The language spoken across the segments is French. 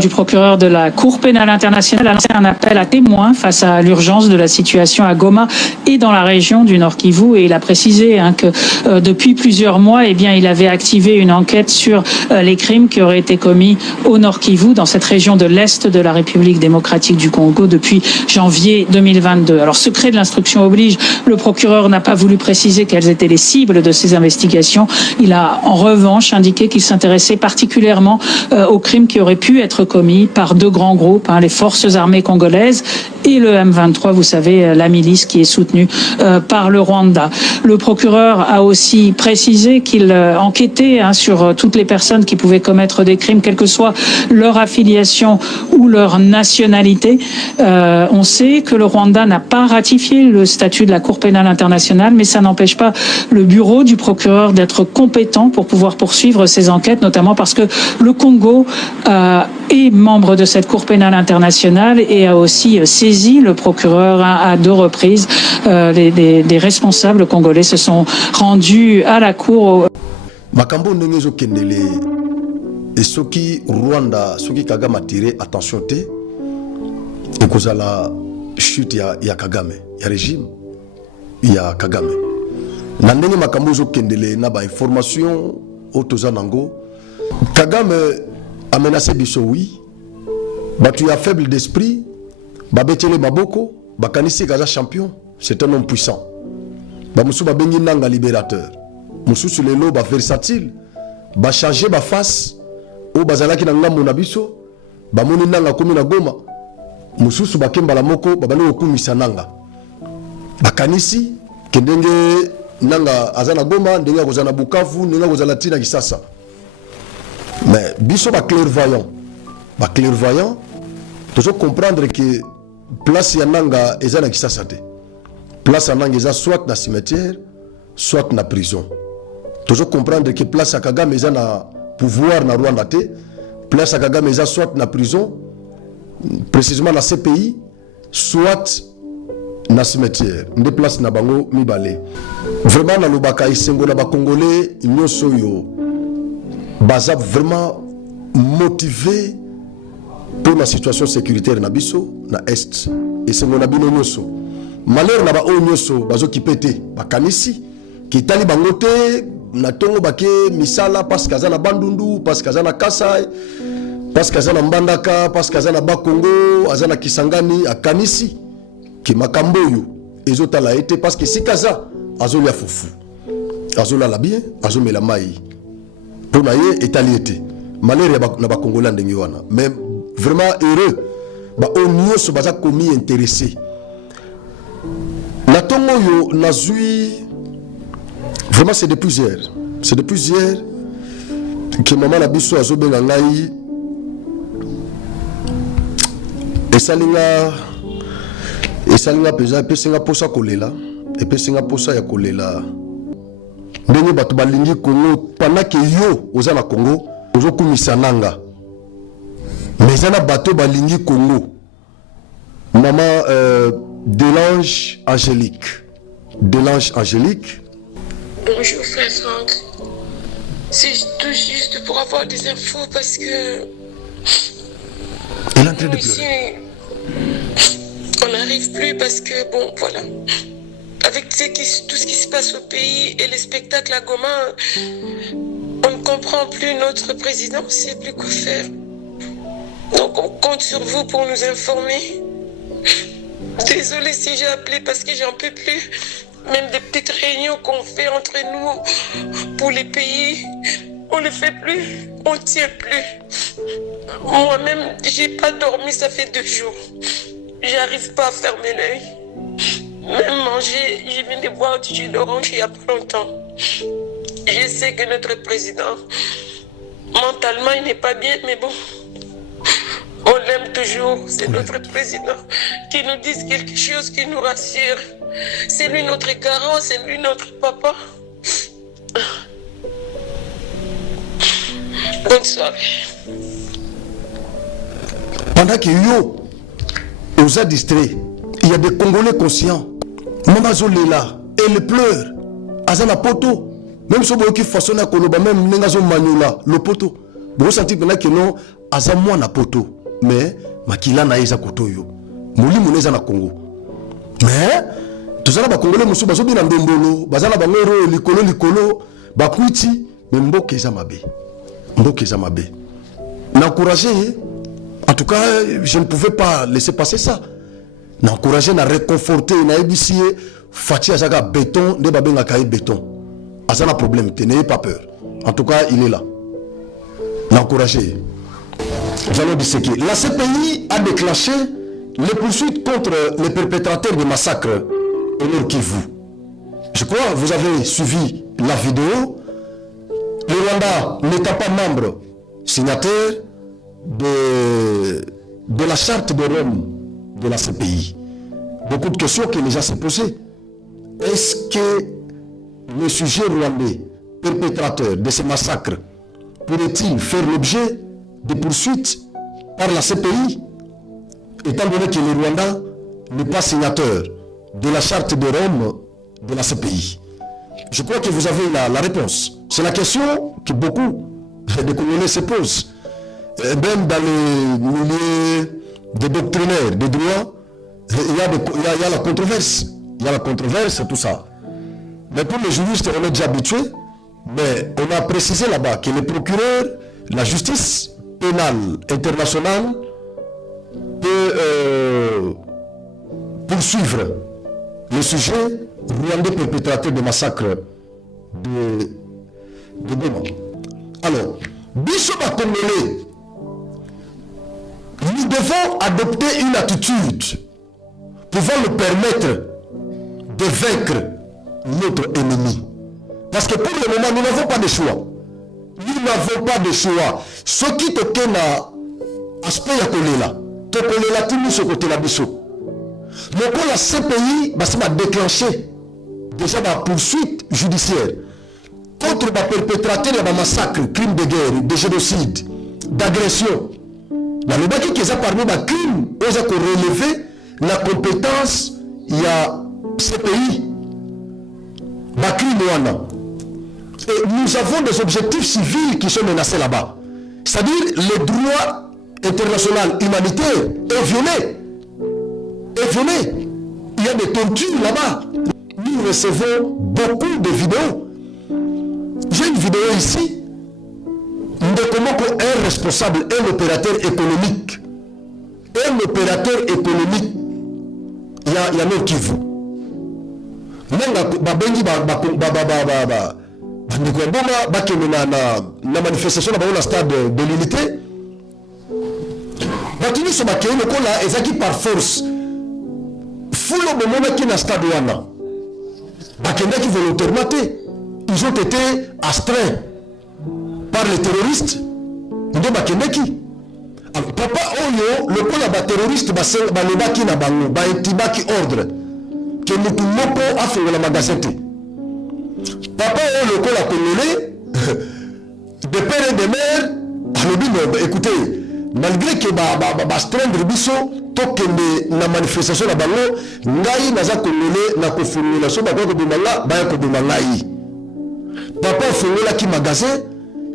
du procureur de la Cour pénale internationale a lancé un appel à témoins face à l'urgence de la situation à Goma et dans la région du Nord Kivu. Et il a précisé que depuis plusieurs mois, il avait activé une enquête sur les crimes qui auraient été commis au Nord Kivu, dans cette région de l'Est de la République démocratique du Congo, depuis janvier 2022. Alors, secret de l'instruction oblige, le procureur n'a pas voulu préciser quelles étaient les cibles de ces investigations. Il a en revanche indiqué qu'il s'intéressait particulièrement aux crimes qui auraient pu être commis par deux grands groupes, les forces armées congolaises et le M23, vous savez, la milice qui est soutenue par le Rwanda. Le procureur a aussi précisé qu'il enquêtait sur toutes les personnes qui pouvaient commettre des crimes, quelle que soit leur affiliation ou leur nationalité. On sait que le Rwanda n'a pas ratifié le statut de la Cour pénale internationale, mais ça n'empêche pas le bureau du procureur d'être compétent pour pouvoir poursuivre ces enquêtes, notamment parce que le Congo est membre de cette Cour pénale internationale et a aussi saisi le procureur à deux reprises. Des responsables congolais se sont rendus à la Cour. Makambo ndenge kendele et soki Rwanda soki Kagame a tiré attention te et cause la chute ya Kagame ya régime ya Kagame na ndenge makambo zo kendele na ba information otoza nango Kagame a menacé biso oui batu ya faible d'esprit babetele maboko bakanisi kaza champion, c'est un homme puissant ba musu ba bengi nanga libérateur musu sur les lots ba versatile ba changer ba face o bazalaki na ngambo na biso ba moni nanga komi na Goma mususu bakemba la moko babani okumisa nanga bakanisi kendenge nanga azana Goma ndenge kozana Bukavu ndenge kozala tina Kisasa. Mais biso ba clairvoyant toujours comprendre que place ya nanga ezana Kisasa te, place ya nanga eza soit na cimetière soit na prison. Toujours comprendre que place ya Kagame eza na pouvoir na Rwanda te, place ya Kagame eza soit na prison précisément na CPI soit na cimetière nde place na bango mibale. Vraiment na lobaka isengo na ba congolais nyonso yo baza vraiment motivé pour la situation sécuritaire na biso na est isengo na bino nyonso malheur na ba o nyonso bazo kipete bakanisi kitali bango te na tongo bake misala parce que azana Bandundu, parce que azana Kasai, parce que azana Mbandaka, parce que azana Bakongo, azana Kisangani akanisi ki makambo yo ezotala ete parce que si kaza azolia fufu azola la bien azomela mai pour na ye etali ete malheur na ba Congolais ndenge wana. Mais vraiment heureux ba o nyonso baza komi intéressé na tongo yo nazui. Vraiment c'est depuis hier que maman la biso azobenga ngai esalinga peza epesinga posa kolela epesinga posa ya kolela ndenge bato balingi Congo pendant que yo oza na Congo ozokumisa nanga mais eza bato balingi Congo maman Delange Angélique. Bonjour frère Franck, c'est tout juste pour avoir des infos parce que elle est en train de ici, pleurer. On n'arrive plus parce que bon voilà, avec tout ce qui se passe au pays et les spectacles à Goma, on ne comprend plus notre président, on ne sait plus quoi faire. Donc on compte sur vous pour nous informer. Désolée si j'ai appelé parce que j'en peux plus. Même des petites réunions qu'on fait entre nous pour les pays, on ne le fait plus, on ne tient plus. Moi-même, j'ai pas dormi, ça fait 2 jours. J'arrive pas à fermer l'œil. Même manger, je viens de boire du jus d'orange il y a pas longtemps. Je sais que notre président, mentalement, il n'est pas bien, mais bon, on l'aime toujours. C'est notre président qui nous dit quelque chose qui nous rassure. C'est lui notre garant, c'est lui notre papa. Bonne soirée. Pendant que yo, aux a distrait, il y a des Congolais conscients. Maman Zolela, elle pleure. Azana poto. Même si vous façonné à Koloba, même Nengazo Maniola, le poto. Vous sentez que non, aza mwana poto, mais makila na eza kotoyo. Moli moneza na Congo. Mais tout ça là ba Congolais musu bazo bina ndombolo, bazana ba ngoro likolo, ba kwiti, mais mboke eza mabe. Mboke eza mabe. N'encourager, en tout cas, je ne pouvais pas laisser passer ça. N'encourager, na réconforter, na ébissier, Fati Azaga béton, de babenga kaye béton. Azana problème, n'ayez pas peur. En tout cas, il est là. L'encourager. Nous allons disséquer. La CPI a déclenché les poursuites contre les perpétrateurs de massacres au Nord Kivu. Je crois que vous avez suivi la vidéo. Le Rwanda n'étant pas membre signataire de la charte de Rome de la CPI. Beaucoup de questions que les gens se posaient. Est-ce que le sujet rwandais, perpétrateur de ces massacres, pourrait-il faire l'objet de poursuites par la CPI, étant donné que le Rwanda n'est pas signateur de la charte de Rome de la CPI? Je crois que vous avez la réponse. C'est la question que beaucoup de Congolais se posent. Même dans les milieux des doctrinaires, des droits, il y a la controverse. Il y a la controverse, tout ça. Mais pour les juristes, on est déjà habitués. Mais on a précisé là-bas que les procureurs, la justice pénale internationale peut poursuivre le sujet rwandais perpétrateur de massacres de Goma. Alors, Bishop Congolais, nous devons adopter une attitude pouvant nous permettre de vaincre notre ennemi. Parce que pour le moment, nous n'avons pas de choix. Nous n'avons pas de choix. Ce qui te tient à aspect ya kolela, te kolela tout nous ce côté là biso. Donc la CPI va déclencher déjà la poursuite judiciaire contre les perpétrateurs de massacres, crimes de guerre, de génocide, d'agression. La loi qui est parmi les crimes, on a relevé la compétence, il y a CPI, la crime. Et nous avons des objectifs civils qui sont menacés là-bas. C'est-à-dire le droit international humanitaire est violé. Est violé. Il y a des tortures là-bas. Nous recevons beaucoup de vidéos. J'ai une vidéo ici de comment un responsable, un opérateur économique, il y a Nord Kivu. La manifestation dans le stade de l'unité. Batini se bakeye le kola ezaki par force. Fulo bomona ki na stade wana. Bakendaki volontairement. Ils ont été astreints par les terroristes. Ndo bakendaki. Alors papa oyo le kola ba terroriste ba lebaki na bango ba intibaki ordre que mutu moko afongola magasin te. Papa oyo le kola congolais de père et de mère alobi écoutez, malgré que ba strendre biso tokende na manifestation na bango ngai naza congolais na kofungola so ba ko bimanga ba ko bimanga yi. Papa ofongola ki magasin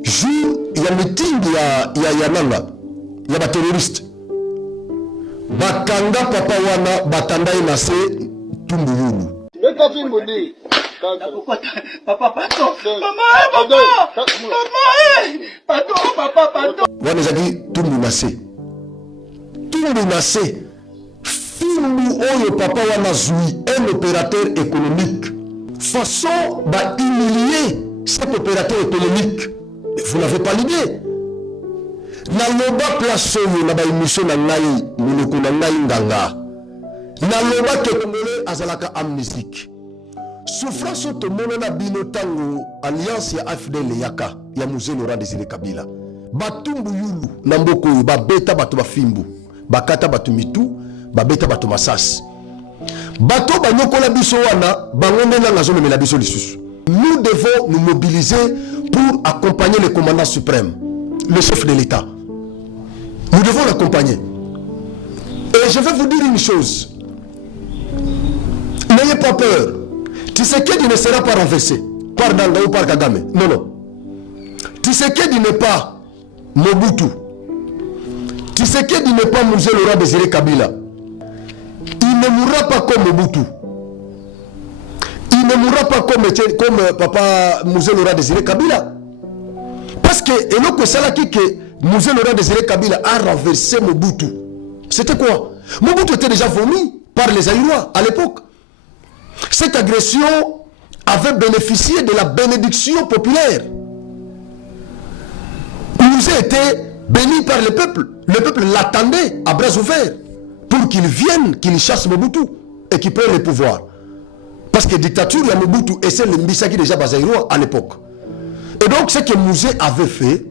jour ya meeting ya nanga ya ba terroriste. Bakanga papa wana batanda ina se tumbu yulu. Leta fimbudi. Papa, pardon. Pardon. Wana zaki tumbu nase. Tumbu nase. Fimbu oyo papa wana zui un opérateur économique. Façon ba humilier cet opérateur économique. Vous n'avez pas l'idée. Na loba place oyo na ba émission na ngai munoko na ngai nganga. Na loba ke Congolais azalaka amnésique. Souffrance to monana bino tango alliance ya AFDL yaka ya Mzee Laurent Désiré Kabila. Batumbu yulu na mboko oyo babeta bato bafimbu. Bakata bato mitu, babeta bato masasi. Bato banyokola biso wana bangonde na ngazo memela biso lisusu. Nous devons nous mobiliser pour accompagner le commandant suprême, le chef de l'État. Nous devons l'accompagner. Et je vais vous dire une chose. N'ayez pas peur. Tshisekedi ne sera pas renversé par Nanga ou par Kagame. Non, non. Tshisekedi n'est pas Mobutu. Tshisekedi n'est pas Mzee Laurent Désiré Kabila. Il ne mourra pas comme Mobutu. Il ne mourra pas comme papa Mzee Laurent Désiré Kabila. Parce que Eloko Salaki que Mzee Laurent Désiré Kabila a renversé Mobutu. C'était quoi? Mobutu était déjà vomi par les Aïrois à l'époque. Cette agression avait bénéficié de la bénédiction populaire. Mzee était béni par le peuple. Le peuple l'attendait à bras ouverts pour qu'il vienne, qu'il chasse Mobutu et qu'il prenne le pouvoir. Parce que dictature, il y a Mobutu et c'est le Mbisaki déjà Bazaïrois à l'époque. Et donc, ce que Mzee avait fait,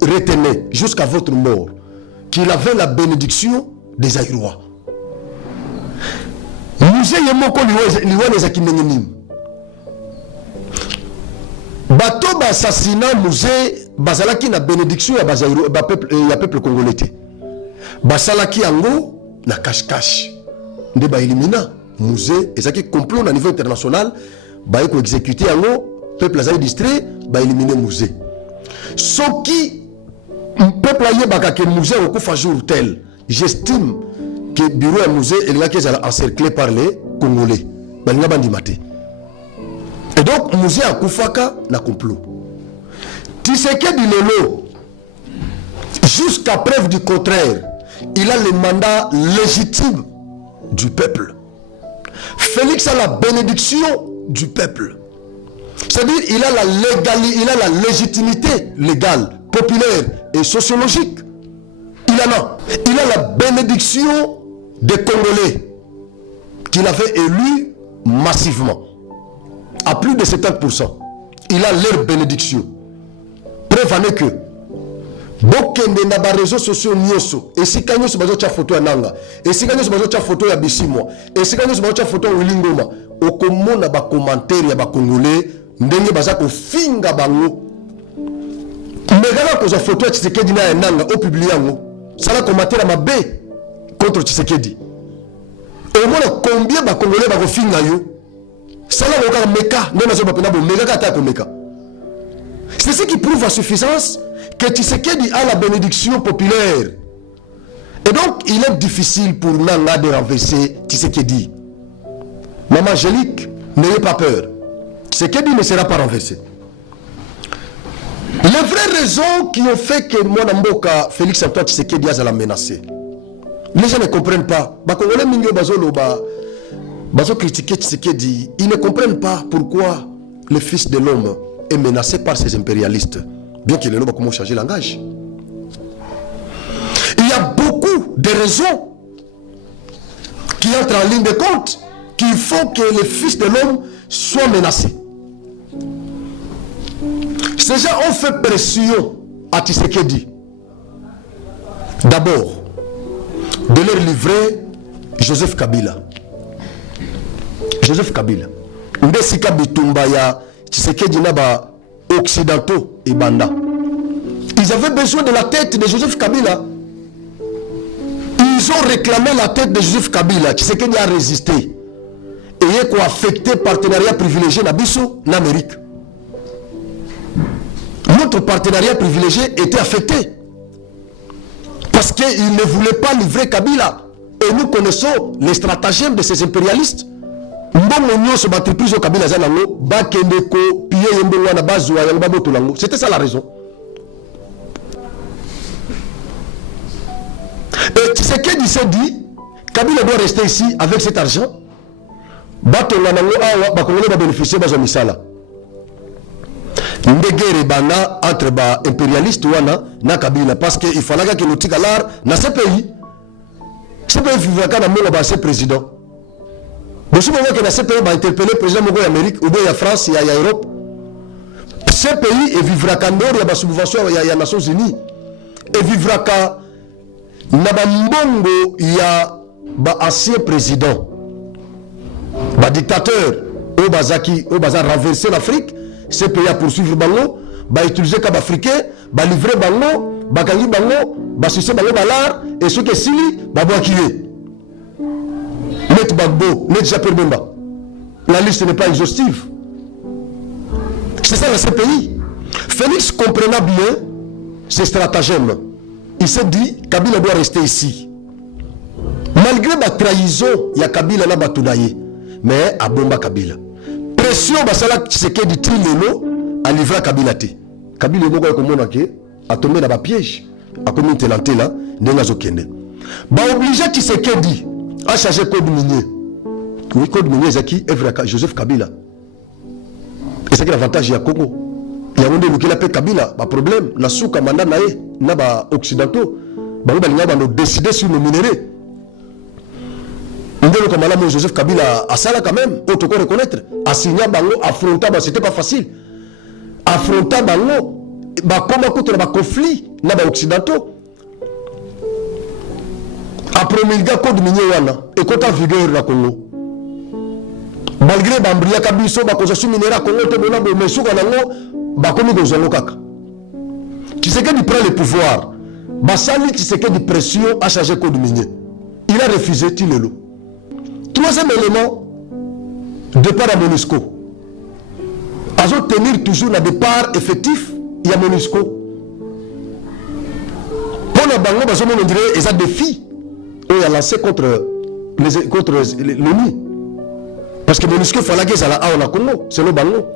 retenez jusqu'à votre mort, qu'il avait la bénédiction des Aïrois. Mzee Yemoko Liwane Zakimenyenim. Bato assassinat Mzee Bazalaki na bénédiction ya Bazaïrois, ya peuple congolais. Basalaki Ango na cache-cache. Nde ba elimina Mzee ezaki complot na niveau international, ba eko exécuter Ango. Peuple azali distrait, ba éliminer Mzee. Soki peuple aye bakake Mzee okufa jour tel, j'estime que bureau ya Mzee elingaki ezala encerclé par les Congolais. Balinga bandimate. Et donc Mzee akufaka na complot. Tshisekedi lelo, jusqu'à preuve du contraire, il a le mandat légitime du peuple. Félix a la bénédiction du peuple. C'est-à-dire il a la légitimité légale, populaire et sociologique. Il a la bénédiction des Congolais qu'il avait élus massivement. À plus de 70%. Il a leur bénédiction. Preuve en est que bokende na ba réseaux sociaux nyoso esika nyoso bazocha photo ya nanga esika nyoso bazocha photo ya bisimwa esika nyoso bazocha photo ya Wilingoma okomona ba commentaire ya ba congolais ndenge baza ko finga bango megala ko za photo ya Tshisekedi na nanga au publier yango sala commentaire mabe contre Tshisekedi omona combien ba congolais ba ko finga yo sala ko ka meka ndena zo ba pena bo meka ka ta ko meka. C'est ce qui prouve à suffisance que Tshisekedi a la bénédiction populaire. Et donc, il est difficile pour Nanga de renverser Tshisekedi. Maman Angélique, n'ayez pas peur. Tshisekedi ne sera pas renversé. Les vraies raisons qui ont fait que Mwanamboka, Félix Antoine Tshisekedi a la menacé. Les gens ne comprennent pas. Bakongolais Mingo Bazolo, Bazo critiquer Tshisekedi. Ils ne comprennent pas pourquoi le fils de l'homme est menacé par ces impérialistes. Bien qu'il ait pas comment changer le langage. Il y a beaucoup de raisons qui entrent en ligne de compte qui font que le fils de l'homme soit menacé. Ces gens ont fait pression à Tshisekedi. D'abord, de leur livrer Joseph Kabila. Joseph Kabila. Ndesika bitumba ya Tshisekedi naba occidentaux et Banda. Ils avaient besoin de la tête de Joseph Kabila. Ils ont réclamé la tête de Joseph Kabila. Tshisekedi a résisté. Et il a affecté partenariat privilégié n'Abisso n'Amérique. Notre partenariat privilégié était affecté. Parce qu'ils ne voulaient pas livrer Kabila. Et nous connaissons les stratagèmes de ces impérialistes. C'était ça la raison. Et Tshisekedi s'est dit, Kabila doit rester ici avec cet argent. Bakongolais va bénéficier de misala. Ndegere bana entre ba impérialiste wana na Kabila parce que il fallait que le tikalar na ce pays. Ce pays vivra quand on va ser président. Si vous voyez que ce pays va interpeller le président de l'Amérique ou bien la France et l'Europe, ce pays vivra quand il y a des subventions des Nations Unies. Et vivra quand il y a un ancien président, un dictateur, qui a renversé l'Afrique, ce pays a poursuivre Bango, va utiliser comme africain, va livrer Bango, va gagner Bango, va sucer Bango Balar, et ceux qui sont va boire qui est. Net Bagbo, Net Japel Bemba. La liste n'est pas exhaustive. C'est ça le CPI. Félix comprenait bien ce stratagème. Il s'est dit, Kabila doit rester ici. Malgré la trahison, il y a Kabila là Batoudaye. Mais à Bomba Kabila. Pression, Basala Tshisekedi Trilelo, à livrer Kabila T. Kabila est comme on a tombé dans le piège. A commis telanté là, n'est Kende. Bah obligé Tshisekedi à changer code minier. Oui, code minier, c'est qui? Joseph Kabila. Et c'est l'avantage il y a Congo. Il y a un monde qui l'appelle Kabila, pas problème. La souka mandat nae, na ba occidentaux, ba nous décider sur nos minéraux. Ndelo comme là Joseph Kabila a ça là quand même, auto qu'on reconnaître. A signé bango affronter, c'était pas facile. Affronter bango, ba comment contre ba conflit na ba occidentaux. Après milga code minier wana, et quand vigueur na Congo. Malgré Bambria Kabiso, Bakosasu Minera, Congo, Tebonabo, Mesouka Nango, Bakomi Gozolo Kaka. Tshisekedi prend le pouvoir. Bassali Tshisekedi pression à changer code minier. Il a refusé Tilelo. Troisième élément, départ à MONUSCO. Azo tenir toujours le départ effectif, il y a MONUSCO. Pour la Bango, on dirait qu'ils ont des défis. On a lancé contre l'ONU. Parce que MONUSCO il fallait qu'ils aient la Congo, c'est le Bango.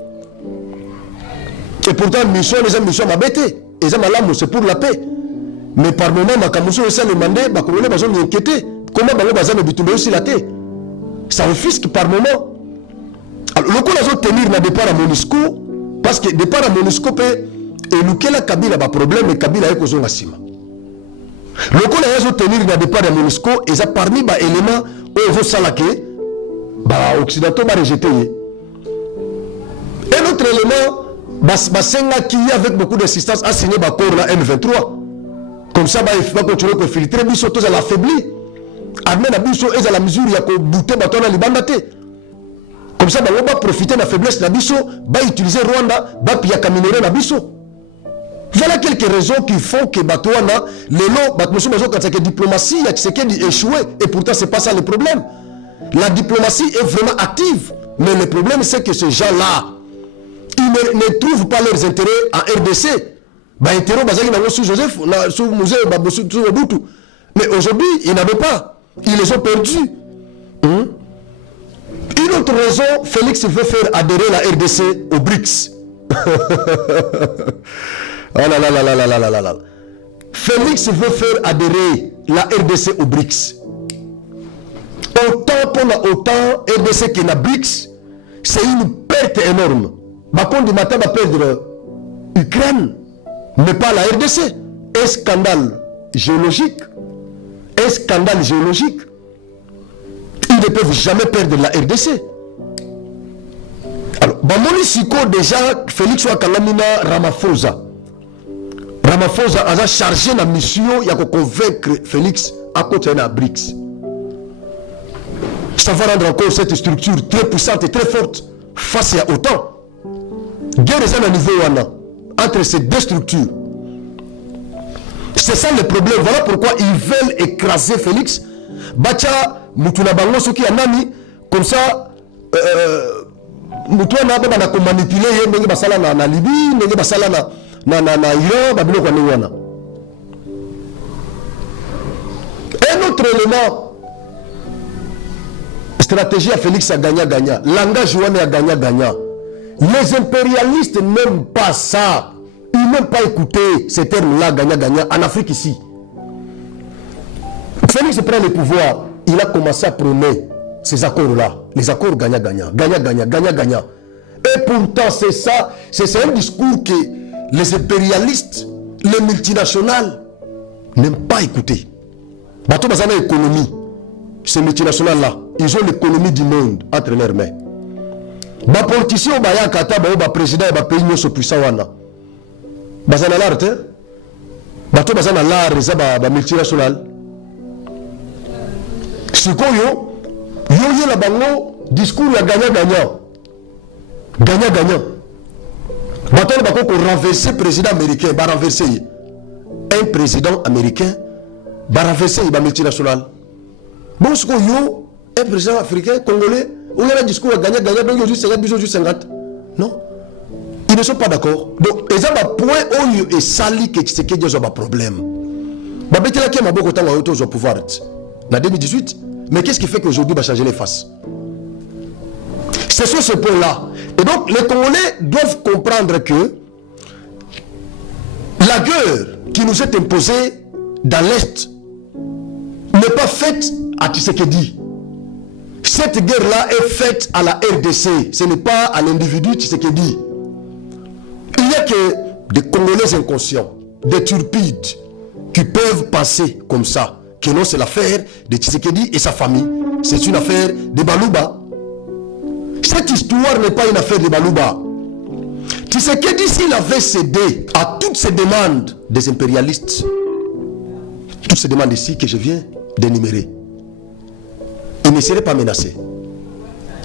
Et pourtant, mission, les missions m'abêté. Et c'est pour la paix. Mais par moment, Makamuso aussi a demandé, les Congolais ont inquiété. Comment Bango Bazan a aussi la paix? Ça offusque par moment. Alors, le coup, ils ont tenir le départ à MONUSCO, parce que le départ à MONUSCO peut éluquer la Kabila, a problème, et Kabila est causé un Sima. Le coup, ils ont tenir le départ à MONUSCO, et ça parmi les éléments où ils ont salaqué. Bah, occidentaux va rejeter. Un autre élément, Basenga qui avec beaucoup d'assistance a signé l'accord la M23. Comme ça, il va continuer à filtrer, biso tous à l'affaibli. Armée na biso est à la mesure il y a que bouter bateau na libandate. Comme ça, on va profiter de la faiblesse na biso, va utiliser Rwanda, va piller caminerer na biso. Voilà quelques raisons qui font que Batouana, les lots, Batouana, quand c'est que diplomatie, il y a qui échoué, et pourtant c'est pas ça le problème. La diplomatie est vraiment active. Mais le problème, c'est que ces gens-là, ils ne trouvent pas leurs intérêts en RDC. Mais aujourd'hui, ils n'avaient pas. Ils les ont perdus. Une autre raison, Félix veut faire adhérer la RDC aux BRICS. Oh là là là là là là là là. Félix veut faire adhérer la RDC aux BRICS. Autant pour autant RDC qui n'a BRICS, c'est une perte énorme. Bacon du matin va perdre Ukraine, mais pas la RDC. Un scandale géologique. Un scandale géologique. Ils ne peuvent jamais perdre la RDC. Alors, Bamoni Siko déjà, Félix Wakangamina Ramaphosa. Ramaphosa a chargé la mission, il y a qu'à convaincre Félix à côté de la BRICS. Ça va rendre encore cette structure très puissante et très forte face à OTAN. Guerre est à un niveau entre ces deux structures. C'est ça le problème. Voilà pourquoi ils veulent écraser Félix. Bacha Mutuna Bango Soki Anami, comme ça, Mutuna Bango a manipulé, Nenge Basala na Libye, Nenge Basala na Iran, Babylon Kwanewana. Un autre élément. Stratégie à Félix a gagné-gagné. Langage Ouane a gagné-gagné. Les impérialistes n'aiment pas ça. Ils n'aiment pas écouter ces termes-là, gagné-gagné, en Afrique ici. Félix prend le pouvoir. Il a commencé à prôner ces accords-là. Les accords gagné-gagné. Gagné-gagné, gagné-gagné. Et pourtant, c'est ça. C'est un discours que les impérialistes, les multinationales, n'aiment pas écouter. Bateau Bazana économie. Ces multinationales-là, ils ont l'économie du monde entre leurs mains. Les politiciens, les présidents, les pays sont puissants. Ils ont l'art. Ils ont l'art, les multinationales. Ce qu'on a, il y a le discours de gagnant-gagnant. Gagnant-gagnant. Ils ont renversé le président américain. Un président américain va renverser les multinationales. Bon, ce qu'on a, un président africain, congolais, où il y a un discours à gagner, donc il y a juste 50. Non. Il Ils ne sont pas d'accord. Donc, ils ont un point où ils salissent que Tshisekedi a un problème. Babetela qui est maboko tanga au pouvoir en 2018. Mais qu'est-ce qui fait qu'aujourd'hui il va changer les faces? C'est sur ce point-là. Et donc, les Congolais doivent comprendre que la guerre qui nous est imposée dans l'Est n'est pas faite à Tshisekedi. Cette guerre-là est faite à la RDC. Ce n'est pas à l'individu Tshisekedi. Il n'y a que des Congolais inconscients, des turpides, qui peuvent penser comme ça, que non, c'est l'affaire de Tshisekedi et sa famille. C'est une affaire de Balouba. Cette histoire n'est pas une affaire de Balouba. Tshisekedi, s'il avait cédé à toutes ces demandes des impérialistes, toutes ces demandes ici que je viens d'énumérer, il ne serait pas menacé.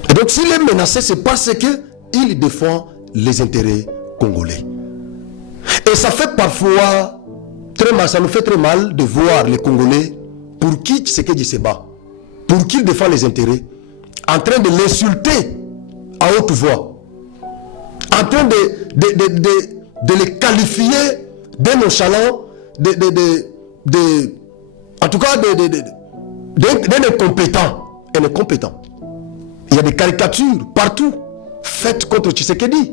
Et donc s'il est menacé, c'est parce qu'il défend les intérêts congolais. Et ça fait parfois très mal, ça nous fait très mal de voir les Congolais, pour qui Tshisekedi se bat, pour qui il défend les intérêts, en train de l'insulter à haute voix, en train de les qualifier de nonchalants, en tout cas d'un incompétent. Il y a des caricatures partout faites contre Tshisekedi.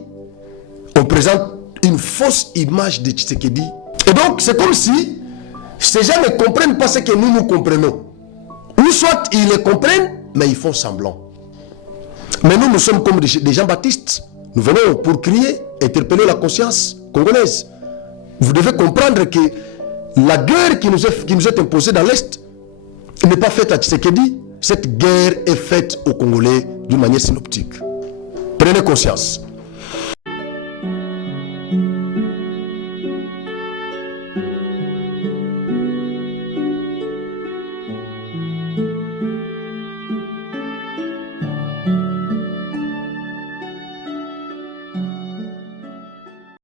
On présente une fausse image de Tshisekedi. Et donc c'est comme si ces gens ne comprennent pas ce que nous comprenons. Ou soit ils le comprennent, mais ils font semblant. Mais nous sommes comme des Jean-Baptiste. Nous venons pour crier, interpeller la conscience congolaise. Vous devez comprendre que la guerre qui nous est imposée dans l'Est n'est pas faite à Tshisekedi. Cette guerre est faite aux Congolais d'une manière synoptique. Prenez conscience.